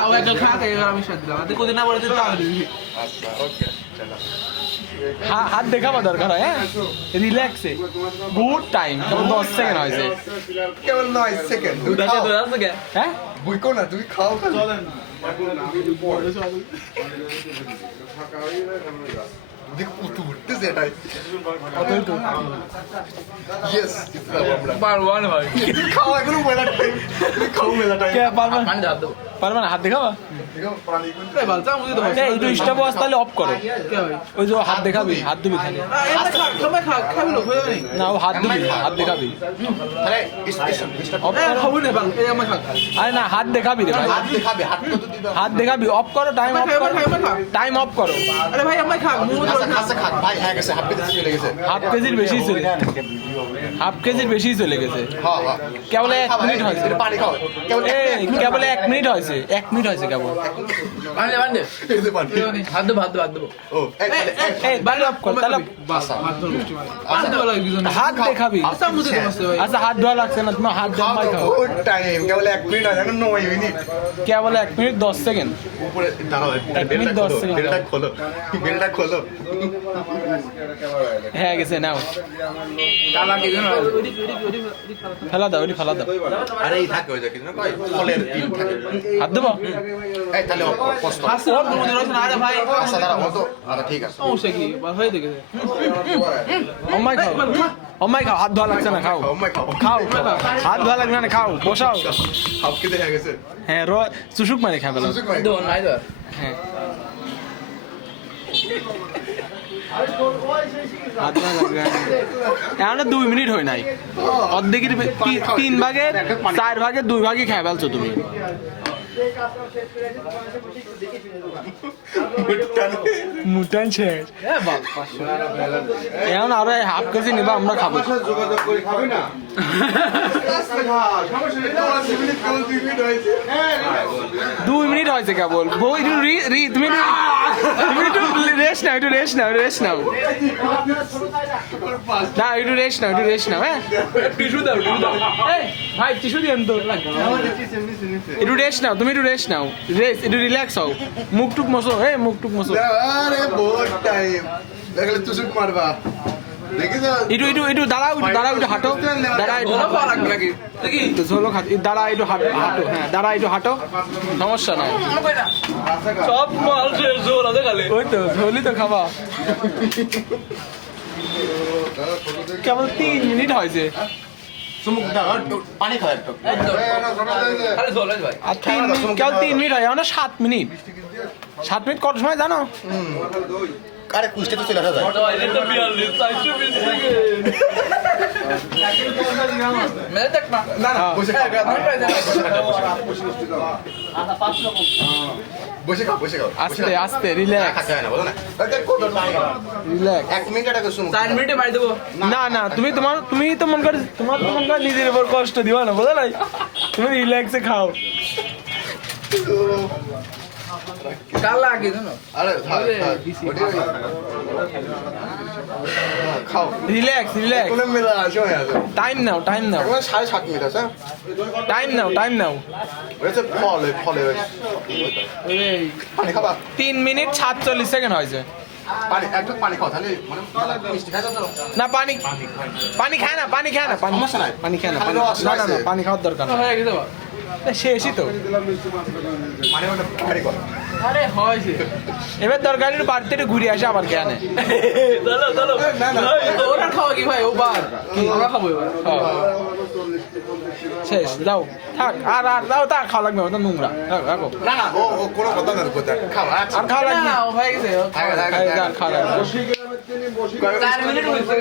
খাও একদম খা খাই আমি সাথে দিলাম আতে কোদিন না বলে তো তাহলে আচ্ছা ওকে চলো হাত দেখাবা দরকার হয় হ্যাঁ রিল্যাক্সে গুড টাইম কেবল 10 সেকেন্ড হয়েছে কেবল 9 সেকেন্ড তুই খাও হ্যাঁ বুইকো না তুই খাও চলেন দেখ কত উঠতেছে এটাই ইয়েস পারবো না ভাই খাও এখনো মেলা টাইম তুই খাও মেলা টাইম কে পারবা পানি দাও দাও পারবা না হাত দেখাবা দেখো প্রাণী কোন এই বালতা মুঝে তো এই একটু স্টপ ওয়াচ তাহলে অফ করো কে ভাই ওই যে হাত দেখাবি হাত দিবি খালি খাবে খা খাবি লোক হয়ে নেই না ও হাত দিবি হাত দেখাবি আরে স্টেশন অফ এ করো খাবো না বাল এই আমার খা আরে না হাত দেখাবি রে ভাই হাত দেখাবে হাত কত দিবে হাত দেখাবি অফ করো টাইম অফ করো টাইম অফ করো আরে ভাই আমার খা মুখ আচ্ছা কাছে খাক ভাই হয়ে গেছে হাত পেতে চলে গেছে হাফ কেজির বেশি চলে হাফ কেজির বেশি চলে গেছে হ্যাঁ হ্যাঁ কেবল 1 মিনিট হয়েছে পানি খাও কেবল এই কেবল 1 মিনিট হয়েছে 1 মিনিট হয়েছে কেবল বান্দে বান্দে এই যে পানি হাত দে হাত দে ও এই এই বাড়ি অফ কর তাহলে বাস হাত ধর মুষ্টি মার পানি দেওয়া লাগে কিছু না হাত দেখাবি আচ্ছা মুঝে তো মস্ত ভাই আচ্ছা হাত ধোয়া লাগছে না তোমার হাত দিয়ে মাই খাও গুড টাইম কেবল 1 মিনিট আছে এখন 9 মিনিট কেবল 1 মিনিট 10 সেকেন্ড উপরে দাঁড়াও মিনিট 10 সেকেন্ড। বেলটা খোলো বেলটা খোলো হ্যাঁ গেছে নাও কালা কি জানো ফেলা দাও ওটি ফেলা দাও আরে এই থাকে ওই যে কিছু না কয় ফলের তিল থাকে হাত দেবো এই তাহলে কষ্ট হাসি ওর মনে রয়েছে না আরে ভাই আচ্ছা দাঁড়াও তো আচ্ছা ঠিক আছে সমস্যা কি বা হয়ে দেখেছে অম্মাই খাও অম্মাই খাও হাত ধোয়া লাগছে না খাও ও মাই খাও খাও হাত ধোয়া লাগবে না খাও বসাও খাও কি দেখা গেছে হ্যাঁ চুষুক মানে খাবে সুযোগ নাই দোন নাই দর হ্যাঁ হাত ধোয়া লাগবে এখন 2 মিনিট হয় নাই অর্ধেকের 3 ভাগে 4 ভাগে 2 ভাগে খেয়ে ফেলছো তুমি মুটান শেষ এ বাল 500 এখন আরো হাফ কেজি নিবা আমরা খাবো যোগাযোগ করে খাবে না সমস্যা নেই 2 মিনিট কেবল 2 মিনিট হয়েছে 2 মিনিট হয়েছে কেবল বউ একটু তুমি একটু রেস্ট নাও একটু রেস্ট নাও না একটু রেস্ট নাও হ্যাঁ টিস্যু দাও এই ভাই টিস্যু দিয়েন তো একটু রেস্ট নাও তুমি একটু রেস্ট নাও একটু রিল্যাক্স হও মুখ টুক মশো আরে বহুত টাইম দেখলে তুই সুযোগ মারবা দেখিছো একটু দাঁড়াও একটু হাঁটো দাঁড়াও একটু ওরা হাঁটো। পারাক নাকি দেখি তো ঝোলো দাঁড়া একটু হাঁটো হ্যাঁ দাঁড়া একটু হাঁটো সমস্যা নাই সব মাল শেষ জোর আছে খালি ওই তো ঝোলই তো খাবা কেবল 3 মিনিট হয়েছে সুমুক দাও পানি খাও একটু আরে জল ভাই আর 3 মিনিট কেবল 3 মিনিট হয় এখন 7 মিনিট 7 মিনিট কত সময় জানো আরে কুষ্টি তো চলে আসা যায় এটা 42 420 সেকেন্ড মেরে দেখ না না না বসে খাও বসে খাও আস্তে আস্তে রিল্যাক্স খাতে হয় না বলো না কত টাইম রিল্যাক্স 1 মিনিট আগে শুনুন 4 মিনিটে মারি দেবো না তুমি তো মন করে তোমার নিজের উপর কষ্ট দিবা না বুঝলে নাই তুমি রিল্যাক্সে খাও কাল লাগে জানো আরে খাও রিল্যাক্স কোন মেলা সময় আছে টাইম নাও এখন 7.5 মিনিট আছে টাইম নাও ওইটা ফলে পানি খাবা 3 মিনিট 47 সেকেন্ড হয়েছে পানি একটু পানি খাও তাহলে মানে মিষ্টি খাইছো তো না পানি খায় না সমস্যা নাই। পানি খায় না খালি রস না আছে। পানি খাওয়ার দরকার না হয়ে গেছে শেষই তো মানে ওটা পানি খাও আরে হয়েছে এবার দরকার একটু বাড়িতে একটু ঘুরে আসে আবার কেন চলো ওরা খাওয়া কি ভাই ও বার আমরা খাবো এবার শেষ যাও থাক আর যাও থাক খাওয়া লাগবে ওটা নোংরা রাখো না না ও কোনো কথা না কথা খাও আর খাওয়া লাগবে না ও হয়ে গেছে খাওয়া লাগবে 4 মিনিট হয়েছে